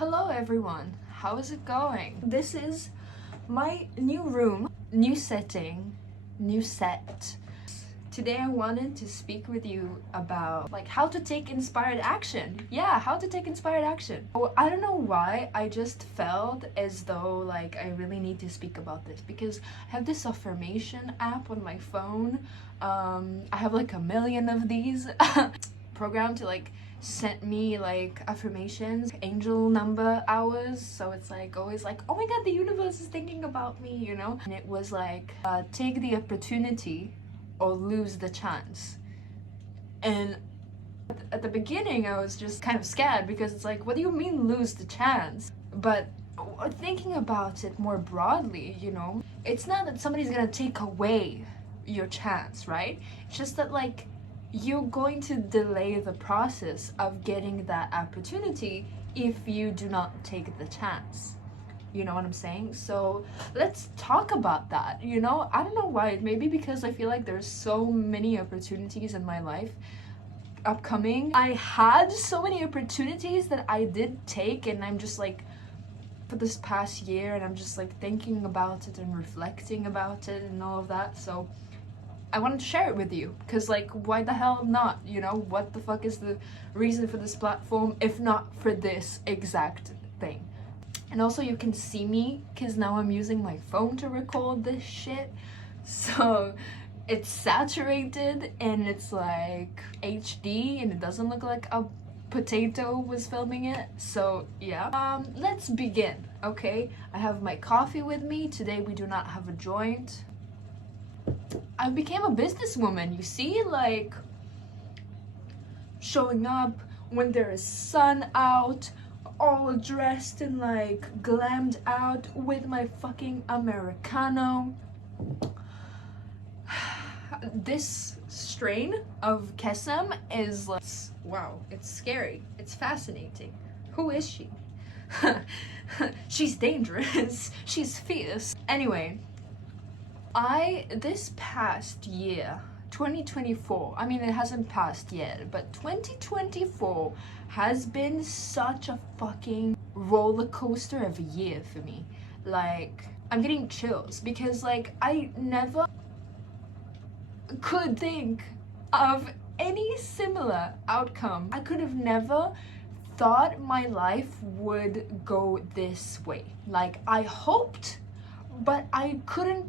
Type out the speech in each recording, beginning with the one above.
Hello everyone, how is it going? This is my new room, new setting, new set. Today I wanted to speak with you about how to take inspired action. Yeah, how to take inspired action. I don't know why, I just felt as though I really need to speak about this because I have this affirmation app on my phone. I have a million of these programmed to sent me affirmations, angel number hours, so it's always oh my god, the universe is thinking about me, you know. And it was take the opportunity or lose the chance. And at the beginning I was just kind of scared because it's what do you mean lose the chance? But thinking about it more broadly, you know, it's not that somebody's gonna take away your chance, right? It's just that you're going to delay the process of getting that opportunity if you do not take the chance. You know what I'm saying? So let's talk about that, you know? I don't know why, maybe because I feel there's so many opportunities in my life upcoming. I had so many opportunities that I did take, and I'm just for this past year, and I'm just thinking about it and reflecting about it and all of that. So I wanted to share it with you because why the hell not, you know? What the fuck is the reason for this platform if not for this exact thing? And also you can see me because now I'm using my phone to record this shit, so it's saturated and it's HD and it doesn't look like a potato was filming it. So yeah, let's begin. Okay, I have my coffee with me today. We do not have a joint. I became a businesswoman, you see, showing up when there is sun out, all dressed and glammed out with my fucking Americano. This strain of Kesem is wow, it's scary, it's fascinating. Who is she? She's dangerous, she's fierce. Anyway, this past year, 2024, I mean it hasn't passed yet, but 2024 has been such a fucking roller coaster of a year for me. I'm getting chills because I never could think of any similar outcome. I could have never thought my life would go this way. I hoped, but I couldn't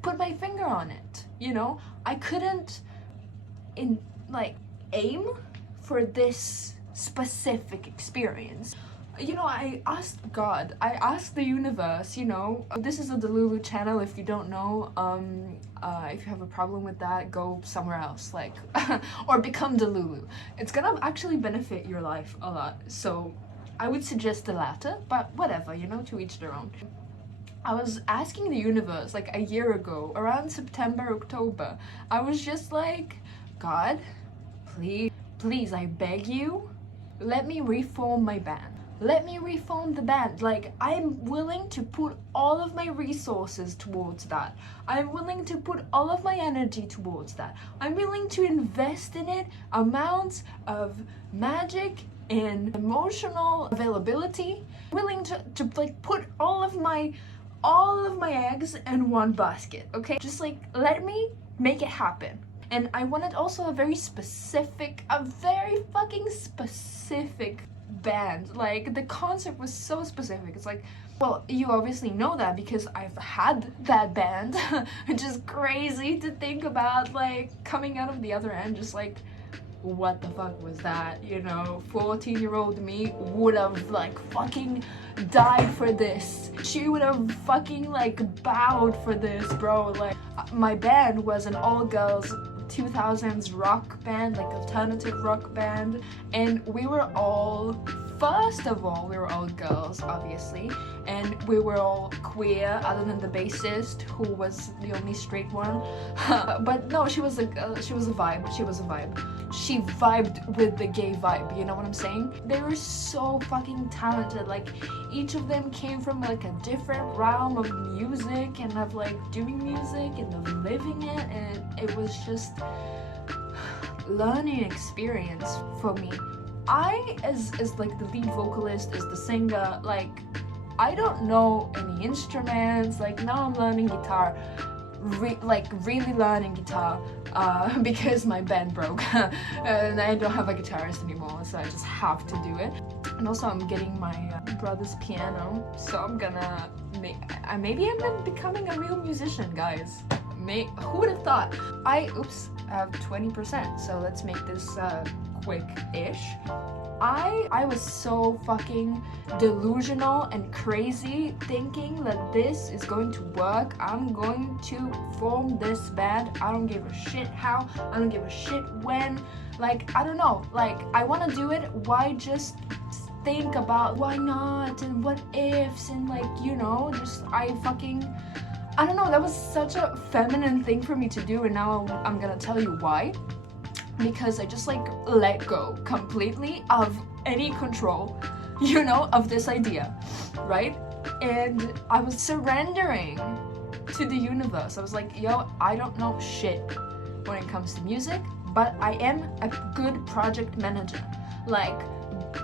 put my finger on it, you know? I couldn't aim for this specific experience. You know, I asked God, I asked the universe, you know. This is a Delulu channel, if you don't know. If you have a problem with that, go somewhere else, or become Delulu. It's gonna actually benefit your life a lot, so I would suggest the latter, but whatever, you know, to each their own. I was asking the universe a year ago, around September, October. I was just God, please, I beg you, let me reform my band. Let me reform the band. I'm willing to put all of my resources towards that. I'm willing to put all of my energy towards that. I'm willing to invest in it amounts of magic and emotional availability. I'm willing to put all of my eggs in one basket, okay? Just let me make it happen. And I wanted also a very fucking specific band. The concept was so specific. It's well, you obviously know that because I've had that band, which is crazy to think about, coming out of the other end, just what the fuck was that, you know? 14-year-old me would have fucking died for this. She would have fucking bowed for this, bro. My band was an all-girls 2000s rock band, alternative rock band, and we were all, first of all, we were all girls, obviously, and we were all queer, other than the bassist, who was the only straight one. But no, she was a vibe. She vibed with the gay vibe, you know what I'm saying? They were so fucking talented. Each of them came from a different realm of music and of doing music and of living it, and it was just learning experience for me as like the lead vocalist, as the singer, like I don't know any instruments. Like now I'm learning guitar, really learning guitar because my band broke and I don't have a guitarist anymore, so I just have to do it. And also I'm getting my brother's piano, so I'm gonna maybe I'm becoming a real musician, guys. Who would have thought? I have 20%, so let's make this quick-ish. I was so fucking delusional and crazy thinking that this is going to work. I'm going to form this band. I don't give a shit how, I don't give a shit when. Like, I don't know, like, I want to do it. Why just think about why not and what ifs and like, you know, just I don't know, that was such a feminine thing for me to do, and now I'm gonna tell you why. Because I just like let go completely of any control, you know, of this idea, right? And I was surrendering to the universe. I was like, yo, I don't know shit when it comes to music, but I am a good project manager. Like,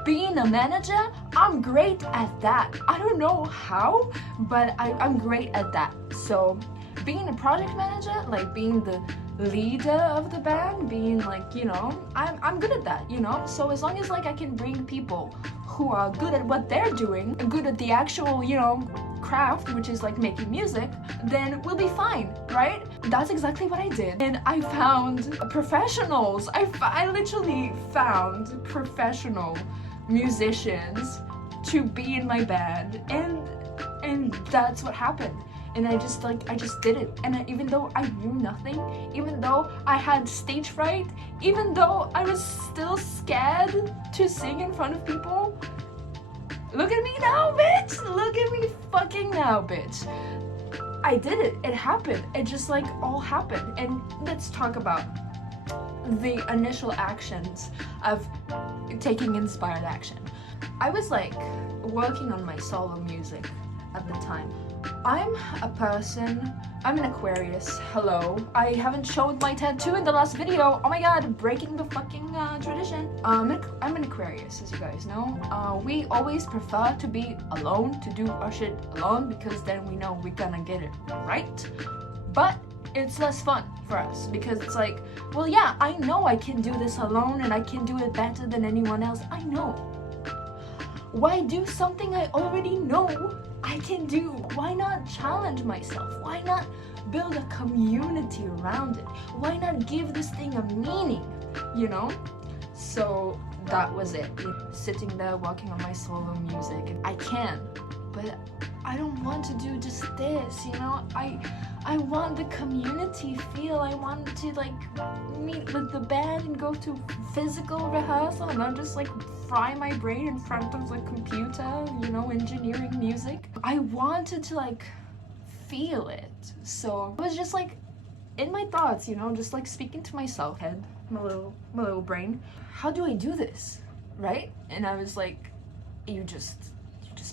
being a manager, I'm great at that. I don't know how, but I'm great at that. So being a project manager, like being the leader of the band, being like, you know, I'm good at that, you know. So as long as like I can bring people who are good at what they're doing, good at the actual, you know, craft, which is like making music, then we'll be fine, right? That's exactly what I did. And I found professionals. I literally found professional musicians to be in my band, and that's what happened. And I just did it. And even though I knew nothing, even though I had stage fright, even though I was still scared to sing in front of people, look at me now, bitch! Look at me fucking now, bitch! I did it. It happened. It just like all happened. And let's talk about the initial actions of taking inspired action. I was like working on my solo music at the time. I'm an Aquarius, hello. I haven't showed my tattoo in the last video. Oh my god, breaking the fucking tradition. I'm an Aquarius, as you guys know. We always prefer to be alone, to do our shit alone, because then we know we're gonna get it right. But it's less fun for us, because it's like, well yeah, I know I can do this alone and I can do it better than anyone else. I know. Why do something I already know I can do? Why not challenge myself? Why not build a community around it? Why not give this thing a meaning, you know? So that was it. Sitting there working on my solo music, and I can, but I don't want to do just this, you know? I want the community feel. I want to like meet with the band and go to physical rehearsal and not just like fry my brain in front of the computer, you know, engineering music. I wanted to like feel it. So I was just like in my thoughts, you know, just like speaking to myself, my little brain. How do I do this? Right? And I was like, you just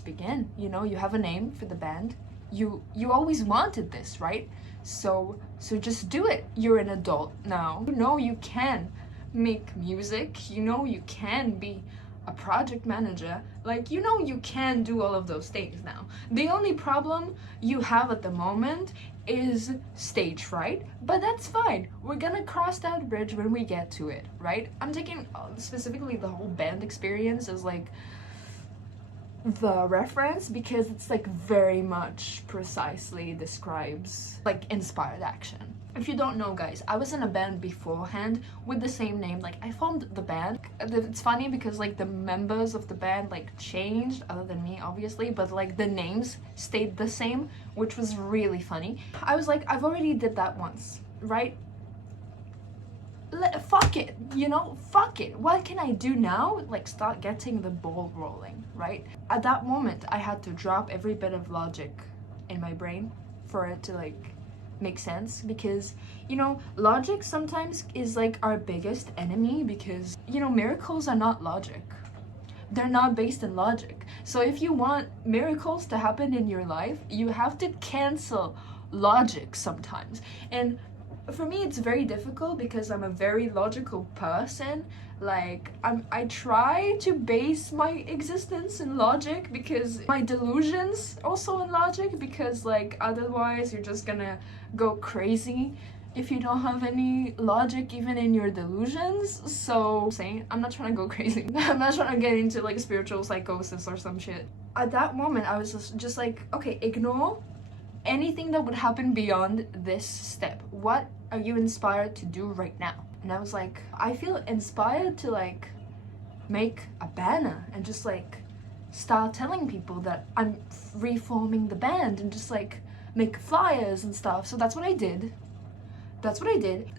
begin, you know, you have a name for the band. You always wanted this, right? So just do it. You're an adult now. You know you can make music. You know you can be a project manager. Like, you know you can do all of those things now. The only problem you have at the moment is stage fright, but that's fine. We're gonna cross that bridge when we get to it, right? I'm taking specifically the whole band experience as like the reference, because it's like very much precisely describes like inspired action. If you don't know, guys, I was in a band beforehand with the same name. Like, I formed the band. It's funny because like the members of the band like changed, other than me obviously, but like the names stayed the same, which was really funny. I was like, I've already did that once, right? Fuck it, you know, fuck it. What can I do now? Like, start getting the ball rolling, right? At that moment, I had to drop every bit of logic in my brain for it to like make sense, because, you know, logic sometimes is like our biggest enemy, because, you know, miracles are not logic. They're not based in logic. So if you want miracles to happen in your life, you have to cancel logic sometimes. And for me it's very difficult because I'm a very logical person. Like I try to base my existence in logic, because my delusions also in logic, because like otherwise you're just gonna go crazy if you don't have any logic even in your delusions. So saying, I'm not trying to go crazy. I'm not trying to get into like spiritual psychosis or some shit. At that moment I was just like, okay, ignore anything that would happen beyond this step. What are you inspired to do right now? And I was like, I feel inspired to like make a banner and just like start telling people that I'm reforming the band and just like make flyers and stuff. So that's what I did.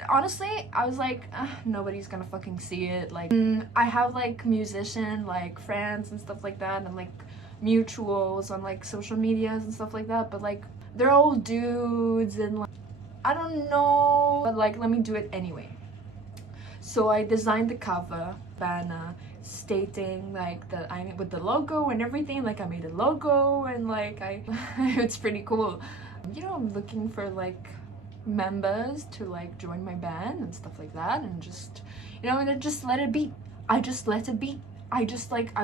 Honestly, I was like, nobody's gonna fucking see it. Like, I have like musician like friends and stuff like that, and like mutuals on like social medias and stuff like that, but like they're all dudes and like I don't know, but like let me do it anyway. So I designed the cover banner stating like that I with the logo and everything. Like I made a logo and like it's pretty cool. You know, I'm looking for like members to like join my band and stuff like that, and just, you know, and I just let it be. I just let it be. I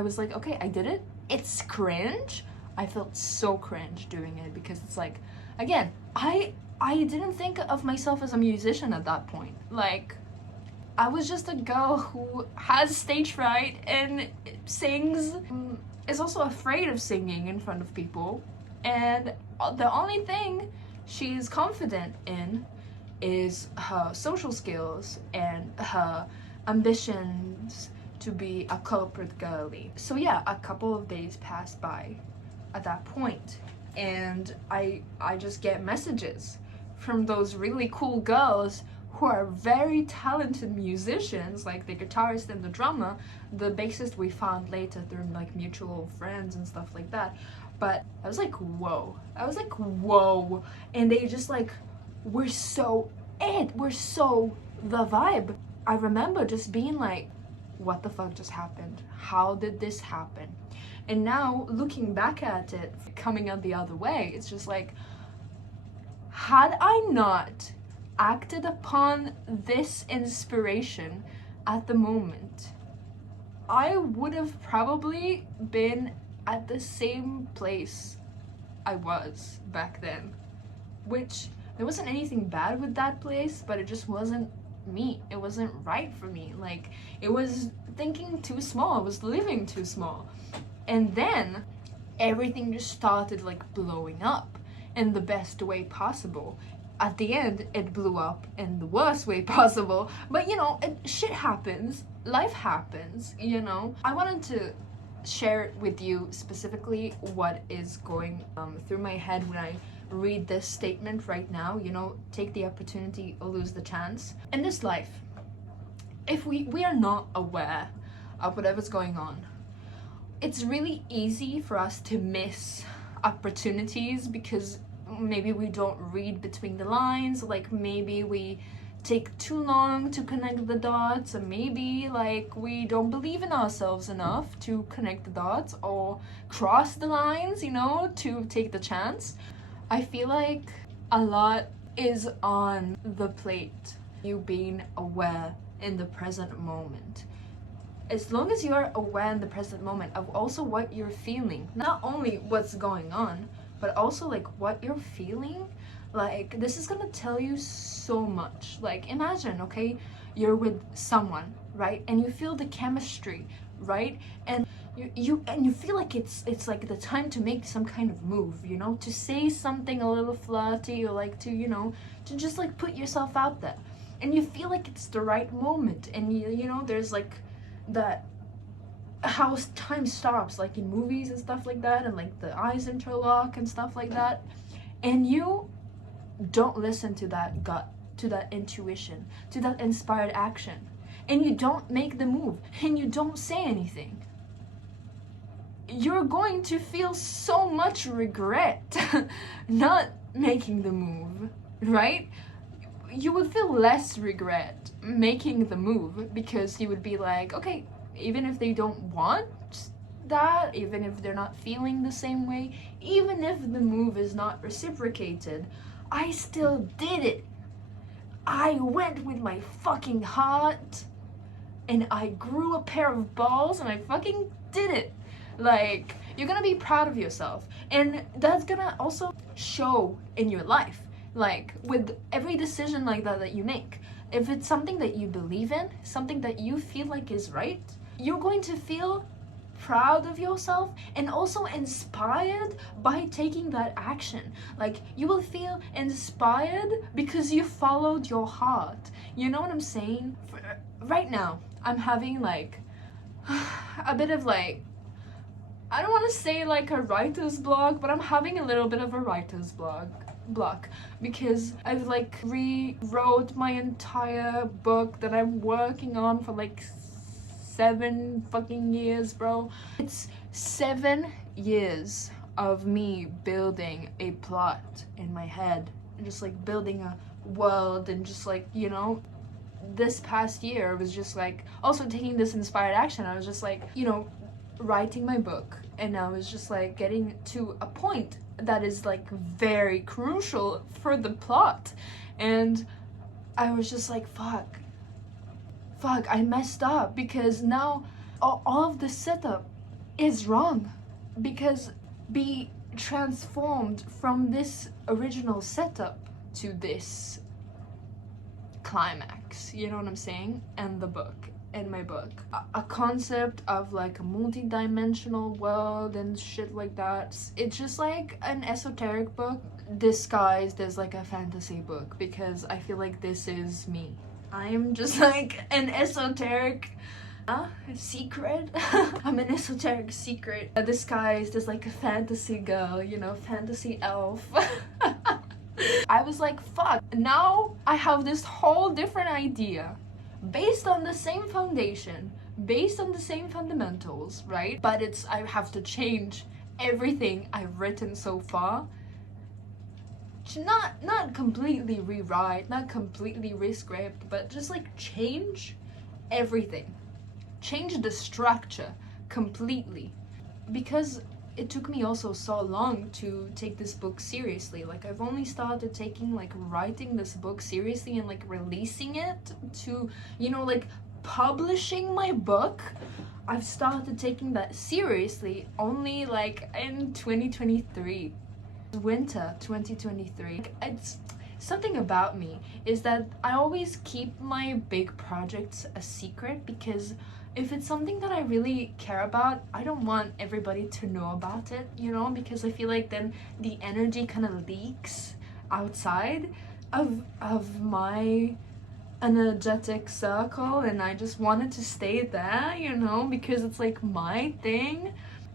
was like, okay, I did it. It's cringe. I felt so cringe doing it because it's like, again, I didn't think of myself as a musician at that point. Like, I was just a girl who has stage fright and sings, is also afraid of singing in front of people, and the only thing she's confident in is her social skills and her ambitions to be a corporate girly. So yeah, a couple of days passed by at that point, and I just get messages from those really cool girls who are very talented musicians, like the guitarist and the drummer. The bassist we found later through like mutual friends and stuff like that. But I was like, whoa. And they just like, we're so the vibe. I remember just being like, what the fuck just happened? How did this happen? And now looking back at it, coming out the other way, it's just like, had I not acted upon this inspiration at the moment, I would have probably been at the same place I was back then. Which, there wasn't anything bad with that place, but it just wasn't me. It wasn't right for me. Like, it was thinking too small. It was living too small. And then everything just started like blowing up in the best way possible. At the end, it blew up in the worst way possible. But you know, shit happens. Life happens, you know. I wanted to share with you specifically what is going through my head when I read this statement right now. You know, take the opportunity or lose the chance. In this life, if we are not aware of whatever's going on, it's really easy for us to miss opportunities because maybe we don't read between the lines, like maybe we take too long to connect the dots, or maybe like we don't believe in ourselves enough to connect the dots or cross the lines, you know, to take the chance. I feel like a lot is on the plate, you being aware in the present moment. As long as you are aware in the present moment of also what you're feeling, not only what's going on, but also like what you're feeling, like this is gonna tell you so much. Like imagine, okay, you're with someone, right, and you feel the chemistry, right, and you feel like it's like the time to make some kind of move, you know, to say something a little flirty, or like to, you know, to just like put yourself out there, and you feel like it's the right moment, and you know, there's like that how time stops, like in movies and stuff like that, and like the eyes interlock and stuff like that, and you don't listen to that gut, to that intuition, to that inspired action, and you don't make the move, and you don't say anything, you're going to feel so much regret not making the move, right? You would feel less regret making the move, because you would be like, okay, even if they don't want that, even if they're not feeling the same way, even if the move is not reciprocated, I still did it. I went with my fucking heart and I grew a pair of balls and I fucking did it. Like, you're gonna be proud of yourself, and that's gonna also show in your life. Like, with every decision like that you make, if it's something that you believe in, something that you feel like is right, you're going to feel proud of yourself and also inspired by taking that action. Like, you will feel inspired because you followed your heart. You know what I'm saying? Right now, I'm having like a bit of like, I don't want to say like a writer's block, but I'm having a little bit of a writer's block because I've like rewrote my entire book that I'm working on for like 7 fucking years, bro. It's 7 years of me building a plot in my head and just like building a world, and just like, you know, this past year was just like also taking this inspired action. I was just like, you know, writing my book, and I was just like getting to a point that is like very crucial for the plot, and I was just like, fuck, I messed up, because now all of the setup is wrong, because be transformed from this original setup to this climax, you know what I'm saying? And the book, in my book, a concept of like a multi-dimensional world and shit like that. It's just like an esoteric book disguised as like a fantasy book, because I feel like this is me. I'm just like an esoteric secret. I'm an esoteric secret disguised as like a fantasy girl, you know, fantasy elf. I was like, fuck, now I have this whole different idea based on the same foundation, based on the same fundamentals, right? But I have to change everything I've written so far. Not completely rewrite, not completely rescript, but just like change everything. Change the structure completely. Because it took me also so long to take this book seriously. Like, I've only started taking like writing this book seriously and like releasing it to, you know, like publishing my book. I've started taking that seriously only like in 2023. Winter 2023. It's something about me is that I always keep my big projects a secret, because if it's something that I really care about, I don't want everybody to know about it, you know, because I feel like then the energy kind of leaks outside of my energetic circle, and I just wanted to stay there, you know, because it's like my thing,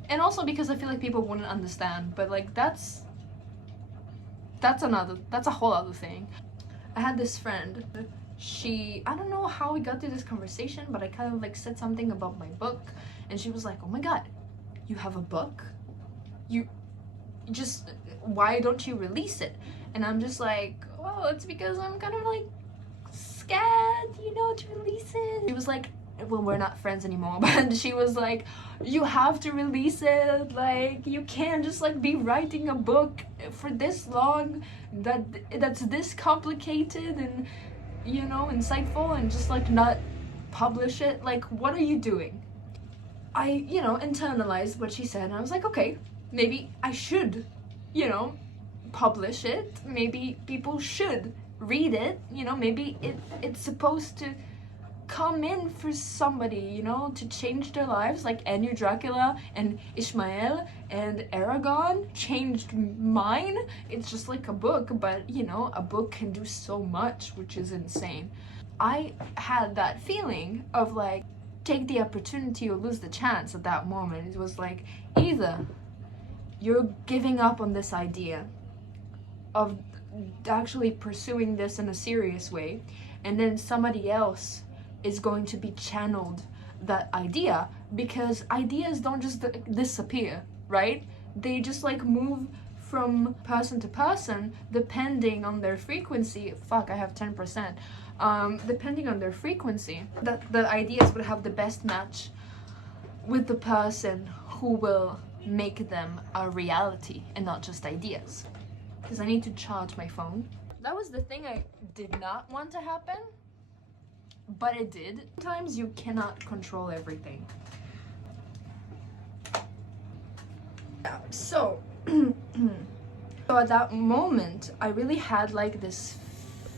and also because I feel like people wouldn't understand, but like that's a whole other thing. I had this friend, I don't know how we got to this conversation, but I kind of like said something about my book, and she was like, oh my god, you have a book? You just, why don't you release it? And I'm just like, well, it's because I'm kind of like scared, you know, to release it. She was like, well, we're not friends anymore, but she was like, you have to release it, like, you can't just like be writing a book for this long that's this complicated and, you know, insightful, and just like not publish it. Like, what are you doing? I, you know, internalized what she said, and I was like, okay, maybe I should, you know, publish it. Maybe people should read it, you know, maybe it's supposed to come in for somebody, you know, to change their lives, like Anu Dracula and Ishmael and Aragon changed mine. It's just like a book, but you know, a book can do so much, which is insane. I had that feeling of like, take the opportunity or lose the chance at that moment. It was like, either you're giving up on this idea of actually pursuing this in a serious way, and then somebody else is going to be channeled that idea, because ideas don't just disappear, right? They just like move from person to person depending on their frequency. Fuck, I have 10%. Depending on their frequency, that the ideas would have the best match with the person who will make them a reality and not just ideas. Because I need to charge my phone. That was the thing I did not want to happen, but it did. Sometimes you cannot control everything. Yeah, so so at that moment I really had like this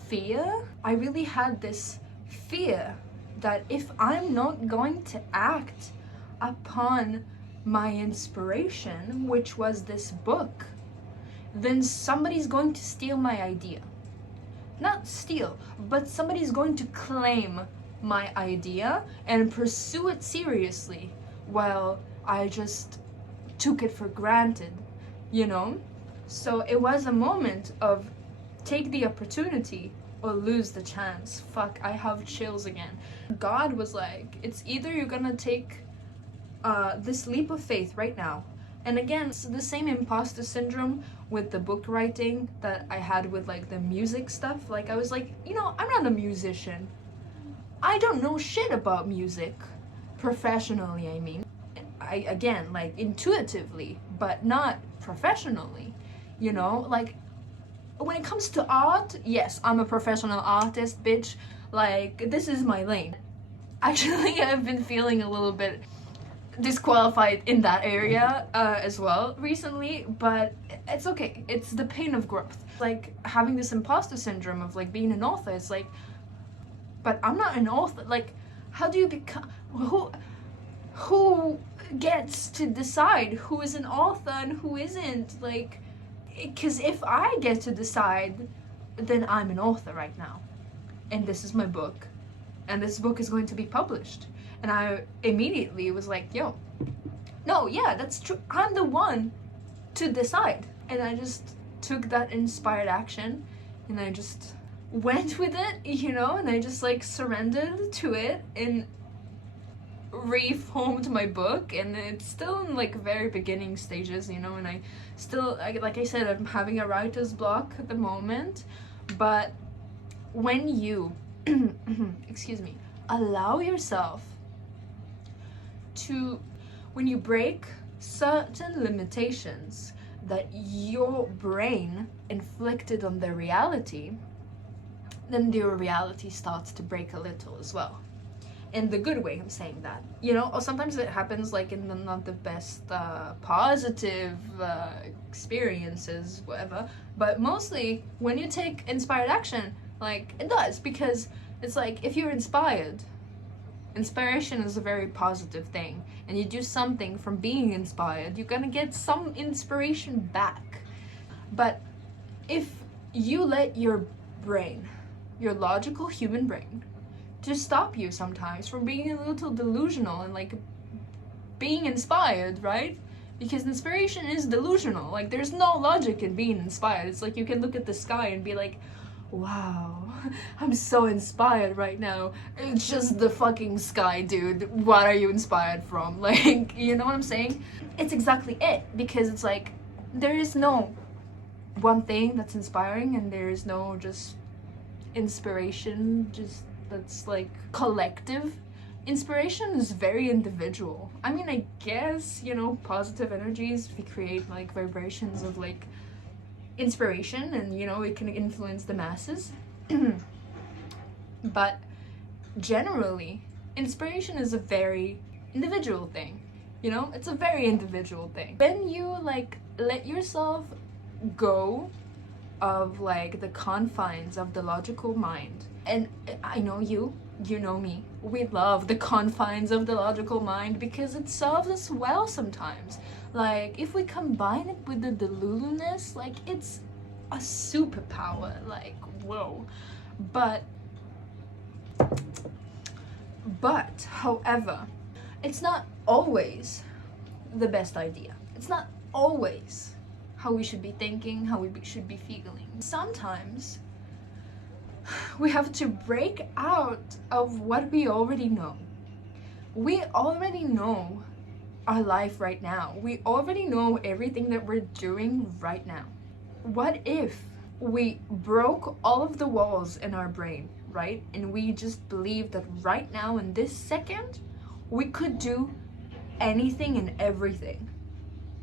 fear. I really had this fear that if I'm not going to act upon my inspiration, which was this book, then somebody's going to steal my idea. Not steal, but somebody's going to claim my idea and pursue it seriously while I just took it for granted, you know? So it was a moment of take the opportunity or lose the chance. Fuck, I have chills again. God was like, it's either you're gonna take this leap of faith right now. And again, it's the same imposter syndrome with the book writing that I had with like the music stuff. Like I was like, you know, I'm not a musician. I don't know shit about music. Professionally, I mean. Again, like intuitively, but not professionally, you know? Like when it comes to art, yes, I'm a professional artist, bitch. Like, this is my lane. Actually, I've been feeling a little bit disqualified in that area as well recently, but it's okay. It's the pain of growth. Like, having this imposter syndrome of, like, being an author, it's like, but I'm not an author. Like, how do you become... Who gets to decide who is an author and who isn't? Like, because if I get to decide, then I'm an author right now. And this is my book. And this book is going to be published. And I immediately was like, yo, no, yeah, that's true. I'm the one to decide. And I just took that inspired action and I just went with it, you know, and I just like surrendered to it and reformed my book. And it's still in like very beginning stages, you know, and I still, like I said, I'm having a writer's block at the moment. But when you, excuse me, allow yourself to, when you break certain limitations that your brain inflicted on the reality, then your reality starts to break a little as well. In the good way, I'm saying that, you know, or sometimes it happens like in the not the best positive experiences, whatever, but mostly when you take inspired action, like it does, because it's like if you're inspired, inspiration is a very positive thing, and you do something from being inspired, you're gonna get some inspiration back. But if you let your brain, your logical human brain, to stop you sometimes from being a little delusional and like being inspired, right? Because inspiration is delusional. Like there's no logic in being inspired. It's like you can look at the sky and be like, wow, I'm so inspired right now. It's just the fucking sky, dude. What are you inspired from? Like, you know what I'm saying? It's exactly it, because it's like there is no one thing that's inspiring and there is no just inspiration just that's like collective. Inspiration is very individual. I mean, I guess, you know, positive energies, we create like vibrations of like inspiration and, you know, it can influence the masses. But generally, inspiration is a very individual thing, you know? It's a very individual thing. When you like let yourself go of like the confines of the logical mind, and I know you know me, we love the confines of the logical mind because it serves us well sometimes. Like if we combine it with the delulu-ness, like it's a superpower, like whoa. But however, it's not always the best idea. It's not always how we should be thinking, how we should be feeling. Sometimes we have to break out of what we already know. We already know our life right now. We already know everything that we're doing right now. What if we broke all of the walls in our brain, right? And we just believe that right now in this second, we could do anything and everything.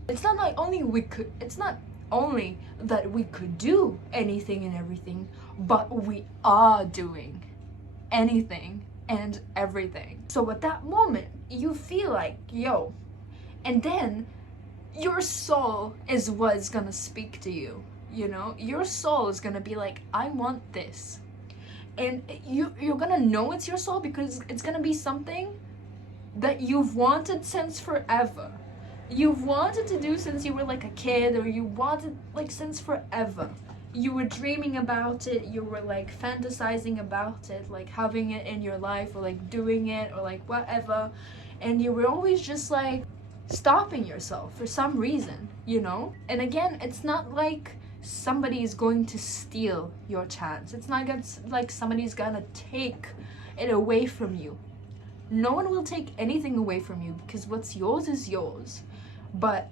It's not like only we could, it's not only that we could do anything and everything, but we are doing anything and everything. So at that moment, you feel like, yo, and then your soul is what's gonna speak to you, you know? Your soul is gonna be like, I want this. And you're gonna know it's your soul because it's gonna be something that you've wanted since forever. You've wanted to do since you were like a kid, or you wanted like since forever. You were dreaming about it, you were like fantasizing about it, like having it in your life, or like doing it, or like whatever. And you were always just like stopping yourself for some reason, you know? And again, it's not like somebody is going to steal your chance. It's not like somebody's gonna take it away from you. No one will take anything away from you because what's yours is yours. But,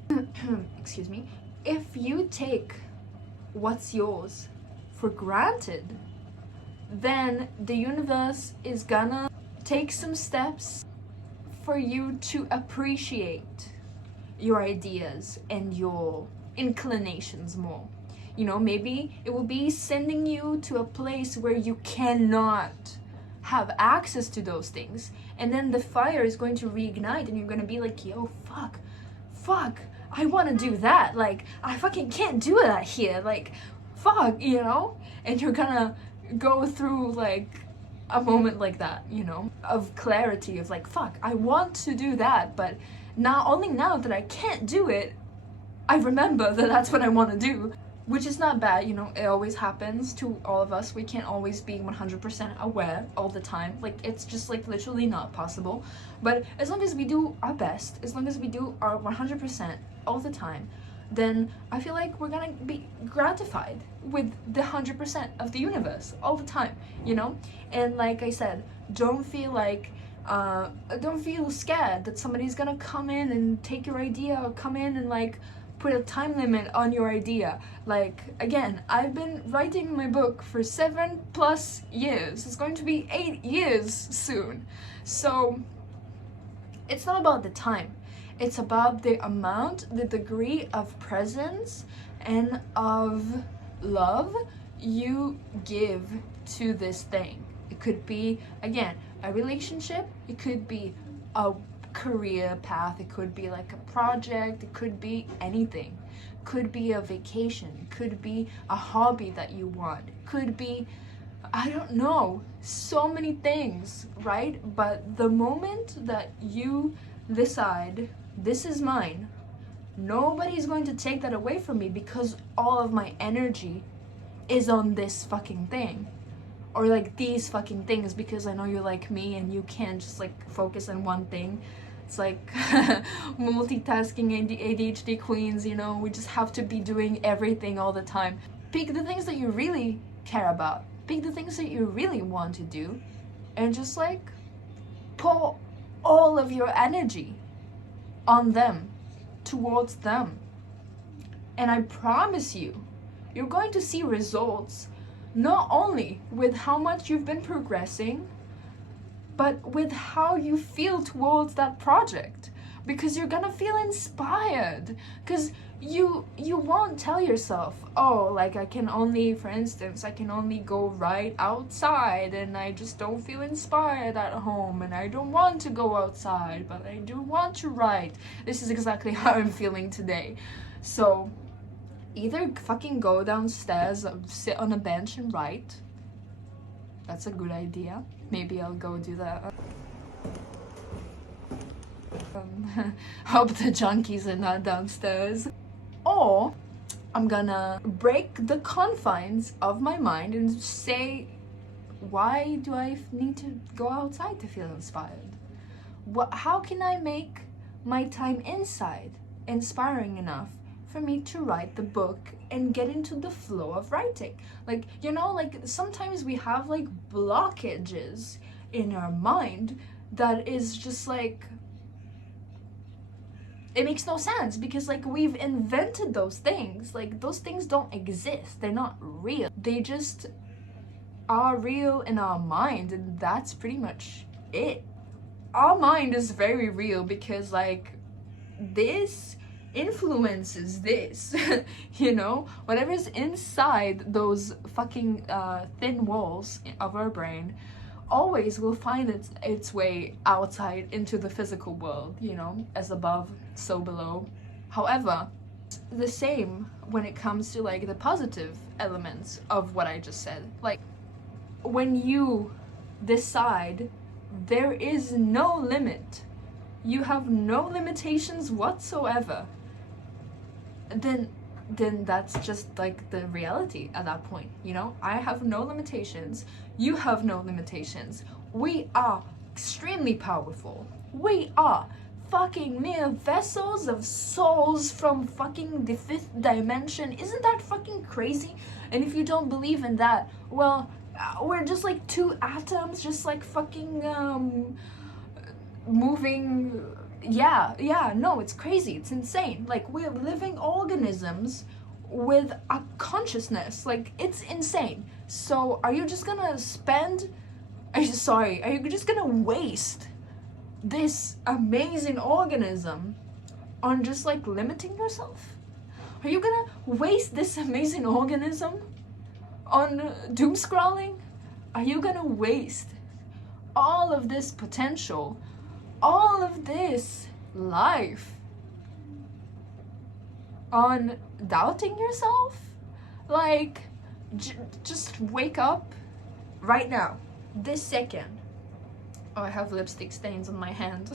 excuse me, if you take what's yours for granted, then the universe is gonna take some steps for you to appreciate your ideas and your inclinations more. You know, maybe it will be sending you to a place where you cannot have access to those things, and then the fire is going to reignite and you're gonna be like, yo, fuck, I want to do that, like I fucking can't do that here, like fuck, you know? And you're gonna go through like a moment like that, you know, of clarity, of like, fuck, I want to do that, but only now that I can't do it, I remember that that's what I want to do. Which is not bad, you know, it always happens to all of us. We can't always be 100% aware all the time. Like, it's just like literally not possible. But as long as we do our best, as long as we do our 100% all the time, then I feel like we're gonna be gratified with the 100% of the universe all the time, you know? And like I said, don't feel scared that somebody's gonna come in and take your idea, or come in and like put a time limit on your idea. Like, again, I've been writing my book for 7+ years. It's going to be 8 years soon. So it's not about the time. It's about the amount, the degree of presence and of love you give to this thing. It could be, again, a relationship. It could be a career path, it could be like a project, it could be anything, could be a vacation, could be a hobby that you want, could be, I don't know, so many things, right? But the moment that you decide, this is mine, nobody's going to take that away from me because all of my energy is on this fucking thing. Or like these fucking things, because I know you're like me and you can't just like focus on one thing. It's like multitasking ADHD queens, you know, we just have to be doing everything all the time. Pick the things that you really care about. Pick the things that you really want to do and just like pour all of your energy on them, towards them. And I promise you, you're going to see results not only with how much you've been progressing, but with how you feel towards that project. Because you're gonna feel inspired. Because you won't tell yourself, oh, like I can only, for instance, I can only go write outside and I just don't feel inspired at home and I don't want to go outside, but I do want to write. This is exactly how I'm feeling today. So either fucking go downstairs, sit on a bench and write. That's a good idea. Maybe I'll go do that. Hope the junkies are not downstairs. Or I'm gonna break the confines of my mind and say, why do I need to go outside to feel inspired? How can I make my time inside inspiring enough for me to write the book and get into the flow of writing? Like, you know, like sometimes we have like blockages in our mind that is just like, it makes no sense because like we've invented those things. Like those things don't exist, they're not real, they just are real in our mind, and that's pretty much it. Our mind is very real because like this influences this. You know, whatever's inside those fucking thin walls of our brain always will find its way outside into the physical world, you know, as above, so below. However, the same when it comes to like the positive elements of what I just said. Like, when you decide there is no limit, you have no limitations whatsoever, then that's just like the reality at that point, you know? I have no limitations, you have no limitations. We are extremely powerful. We are fucking mere vessels of souls from fucking the 5th dimension. Isn't that fucking crazy? And if you don't believe in that, well, we're just like 2 atoms, just like fucking moving. Yeah, no, it's crazy, it's insane. Like, we're living organisms with a consciousness. Like, it's insane. So are you just gonna are you just gonna waste this amazing organism on just like limiting yourself? Are you gonna waste this amazing organism on doom scrolling? Are you gonna waste all of this potential, all of this life on doubting yourself? Like, just wake up right now, this second. Oh, I have lipstick stains on my hand.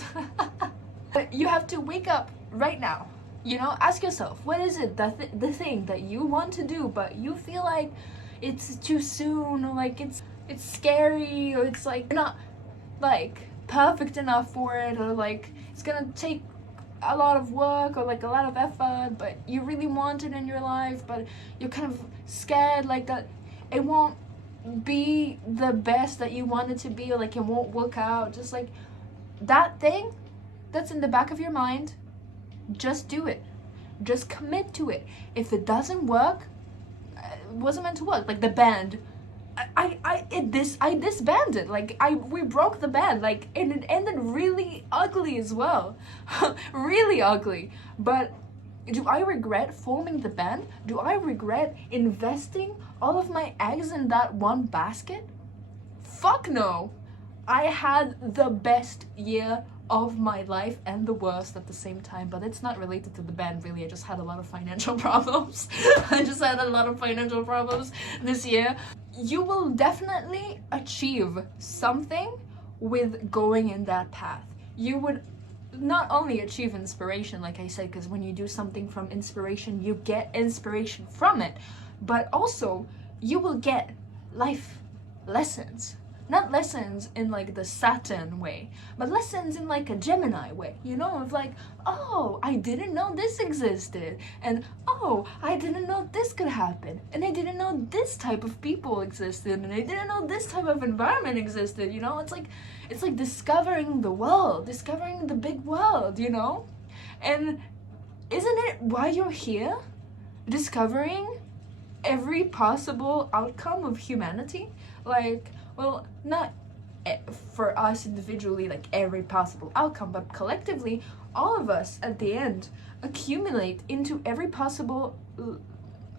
You have to wake up right now, you know? Ask yourself, what is it, the thing that you want to do, but you feel like it's too soon, or like it's scary, or it's like you're not like perfect enough for it, or like it's gonna take a lot of work or like a lot of effort, but you really want it in your life, but you're kind of scared like that it won't be the best that you want it to be, or like it won't work out. Just like that thing that's in the back of your mind, just do it. Just commit to it. If it doesn't work, it wasn't meant to work. Like the band, I disbanded. Like we broke the band. Like, and it ended really ugly as well. Really ugly. But do I regret forming the band? Do I regret investing all of my eggs in that one basket? Fuck no. I had the best year of my life and the worst at the same time, but it's not related to the band really. I just had a lot of financial problems. I just had a lot of financial problems this year. You will definitely achieve something with going in that path. You would not only achieve inspiration, like I said, because when you do something from inspiration, you get inspiration from it, but also you will get life lessons. Not lessons in like the Saturn way, but lessons in like a Gemini way, you know, of like, oh, I didn't know this existed, and oh, I didn't know this could happen, and I didn't know this type of people existed, and I didn't know this type of environment existed, you know? It's like discovering the world, discovering the big world, you know? And isn't it why you're here? Discovering every possible outcome of humanity? Like, well, not for us individually, like every possible outcome, but collectively, all of us at the end accumulate into every possible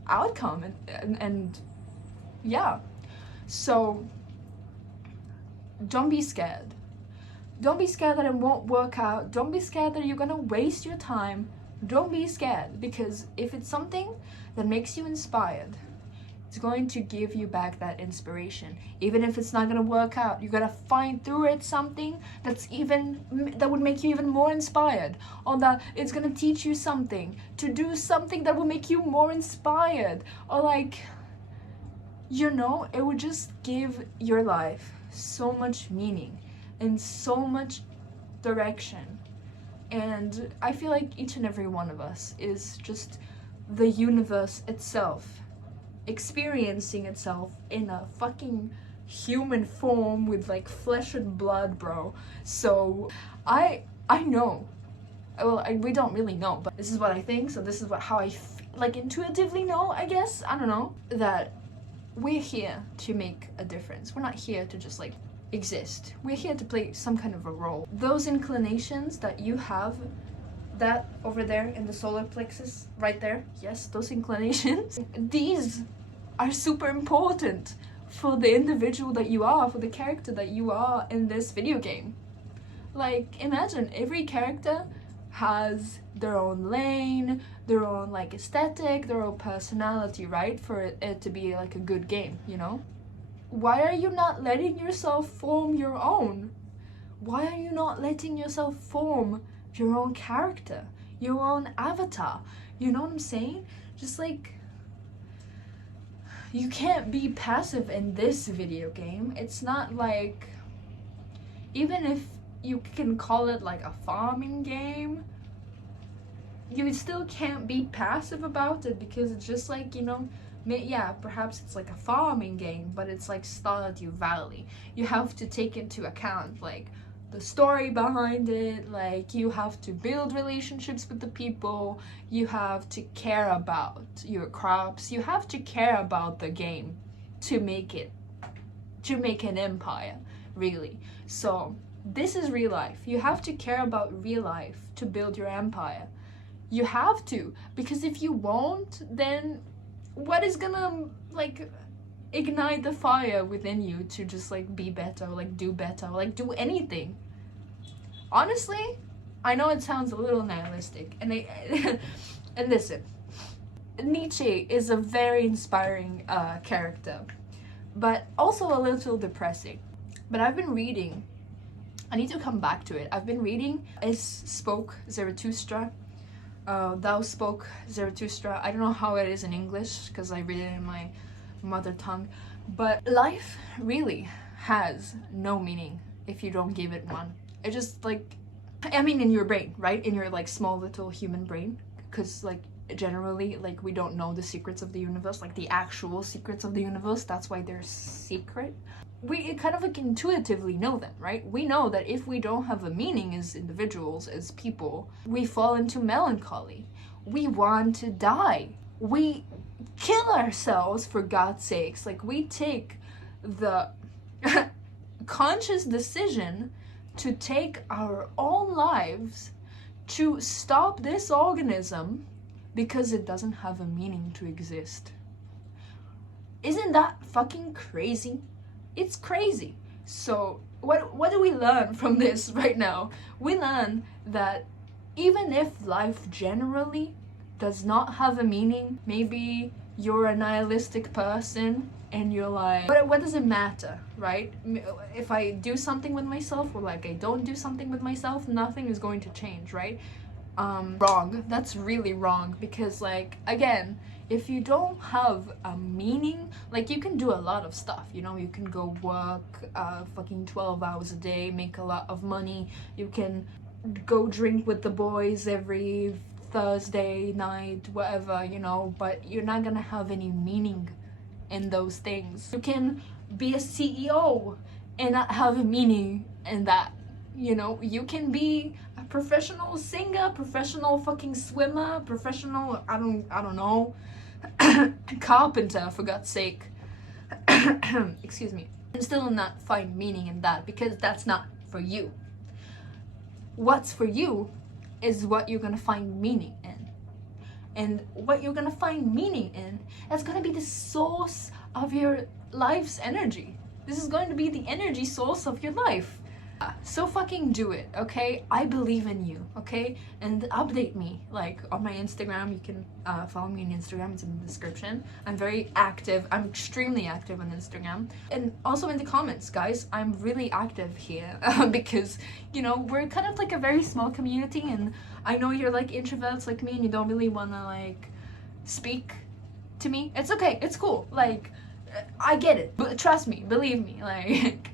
outcome, and yeah. So don't be scared. Don't be scared that it won't work out. Don't be scared that you're gonna waste your time. Don't be scared, because if it's something that makes you inspired, it's going to give you back that inspiration. Even if it's not gonna work out, you're gonna find through it something that would make you even more inspired, or that it's gonna teach you something to do something that will make you more inspired, or like, you know, it would just give your life so much meaning and so much direction. And I feel like each and every one of us is just the universe itself experiencing itself in a fucking human form with like flesh and blood, bro. So I know, well, we don't really know, but this is what I think, so this is how I like intuitively know, I guess, I don't know, that we're here to make a difference. We're not here to just like exist. We're here to play some kind of a role. Those inclinations that you have that over there in the solar plexus, right there, yes, those inclinations, these are super important for the individual that you are, for the character that you are in this video game. Like, imagine every character has their own lane, their own like aesthetic, their own personality, right? For it to be like a good game, you know? Why are you not letting yourself form your own? Why are you not letting yourself form your own character, your own avatar? You know what I'm saying? Just like, you can't be passive in this video game. It's not like, even if you can call it like a farming game, you still can't be passive about it, because it's just like, you know, yeah, perhaps it's like a farming game, but it's like Stardew Valley. You have to take into account like the story behind it, like you have to build relationships with the people, you have to care about your crops, you have to care about the game to make an empire, really. So this is real life. You have to care about real life to build your empire. You have to, because if you won't, then what is gonna like ignite the fire within you to just like be better, like do better, like do anything? Honestly, I know it sounds a little nihilistic, and and listen, Nietzsche is a very inspiring character, but also a little depressing. But I've been reading, I need to come back to it. I've been reading Is Spoke Zarathustra. Thou Spoke Zarathustra. I don't know how it is in English because I read it in my mother tongue. But life really has no meaning if you don't give it one. It just like, I mean, in your brain, right? In your like small little human brain. Because like generally, like we don't know the secrets of the universe, like the actual secrets of the universe. That's why they're secret. We kind of like intuitively know them, right? We know that if we don't have a meaning as individuals, as people, we fall into melancholy. We want to die. We kill ourselves, for God's sakes. Like, we take the conscious decision to take our own lives, to stop this organism because it doesn't have a meaning to exist. Isn't that fucking crazy? It's crazy. So what do we learn from this right now? We learn that even if life generally does not have a meaning, maybe you're a nihilistic person and you're like, what does it matter, right? If I do something with myself or like I don't do something with myself, nothing is going to change, right? Wrong. That's really wrong, because like, again, if you don't have a meaning, like you can do a lot of stuff, you know, you can go work fucking 12 hours a day, make a lot of money, you can go drink with the boys every Thursday night, whatever, you know, but you're not gonna have any meaning in those things. You can be a CEO and not have a meaning in that, you know. You can be a professional singer, professional fucking swimmer, professional, I don't know, carpenter, for God's sake. Excuse me. And still not find meaning in that, because that's not for you. What's for you is what you're gonna find meaning in. And what you're gonna find meaning in is gonna be the source of your life's energy. This is going to be the energy source of your life. So fucking do it, okay? I believe in you, okay? And update me, like on my Instagram. You can follow me on Instagram, it's in the description. I'm very active, I'm extremely active on Instagram. And also in the comments, guys, I'm really active here because, you know, we're kind of like a very small community, and I know you're like introverts like me and you don't really wanna like speak to me. It's okay, it's cool, like, I get it, but trust me, believe me, like,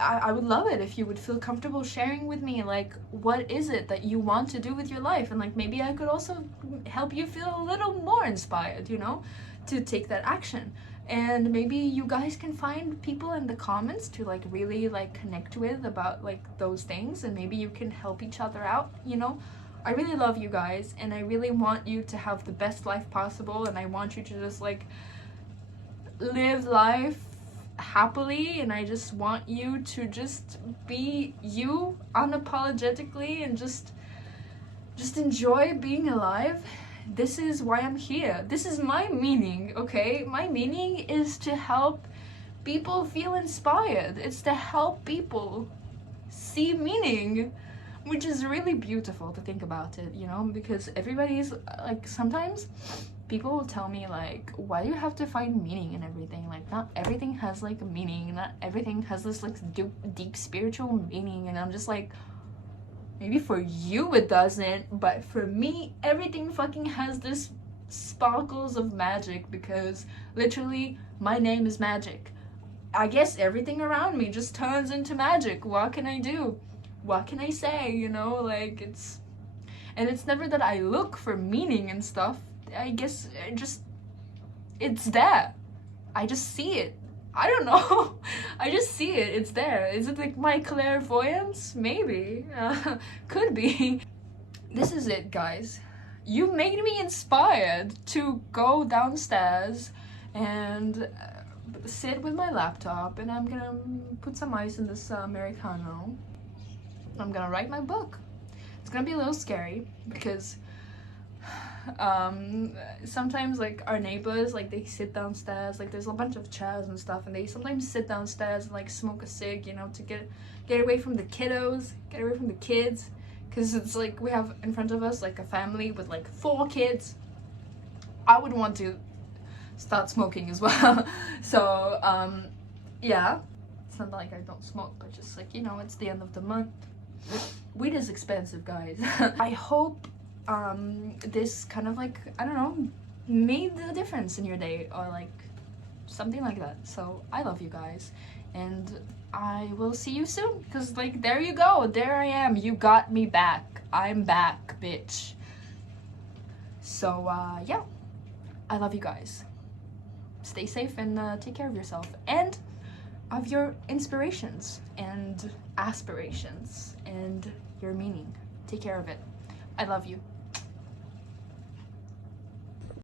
I would love it if you would feel comfortable sharing with me, like, what is it that you want to do with your life, and like, maybe I could also help you feel a little more inspired, you know, to take that action. And maybe you guys can find people in the comments to like really like connect with about like those things, and maybe you can help each other out, you know. I really love you guys, and I really want you to have the best life possible, and I want you to just like live life happily, and I just want you to just be you unapologetically and just just enjoy being alive. This is why I'm here. This is my meaning, okay? My meaning is to help people feel inspired. It's to help people see meaning, which is really beautiful to think about it, you know, because everybody's like, sometimes people will tell me like, why do you have to find meaning in everything? Like, not everything has like a meaning, not everything has this like deep spiritual meaning. And I'm just like, maybe for you it doesn't, but for me everything fucking has this sparkles of magic, because literally my name is magic. I guess everything around me just turns into magic. What can I do? What can I say? You know, like, it's never that I look for meaning and stuff. I guess it's there. I just see it. I don't know. I just see it. It's there. Is it like my clairvoyance? Maybe. Could be. This is it, guys. You made me inspired to go downstairs and sit with my laptop, and I'm gonna put some ice in this Americano. I'm gonna write my book. It's gonna be a little scary because sometimes like our neighbors, like, they sit downstairs, like there's a bunch of chairs and stuff, and they sometimes sit downstairs and like smoke a cig, you know, to get away from the kiddos, get away from the kids, because it's like we have in front of us like a family with like 4 kids. I would want to start smoking as well. So yeah, it's not like I don't smoke, but just like, you know, it's the end of the month. Weed is expensive, guys. I hope this kind of like, I don't know, made the difference in your day, or like something like that. So I love you guys, and I will see you soon, because like, there you go, there I am, you got me back, I'm back, bitch. So yeah, I love you guys. Stay safe and take care of yourself and of your inspirations and aspirations and your meaning. Take care of it. I love you.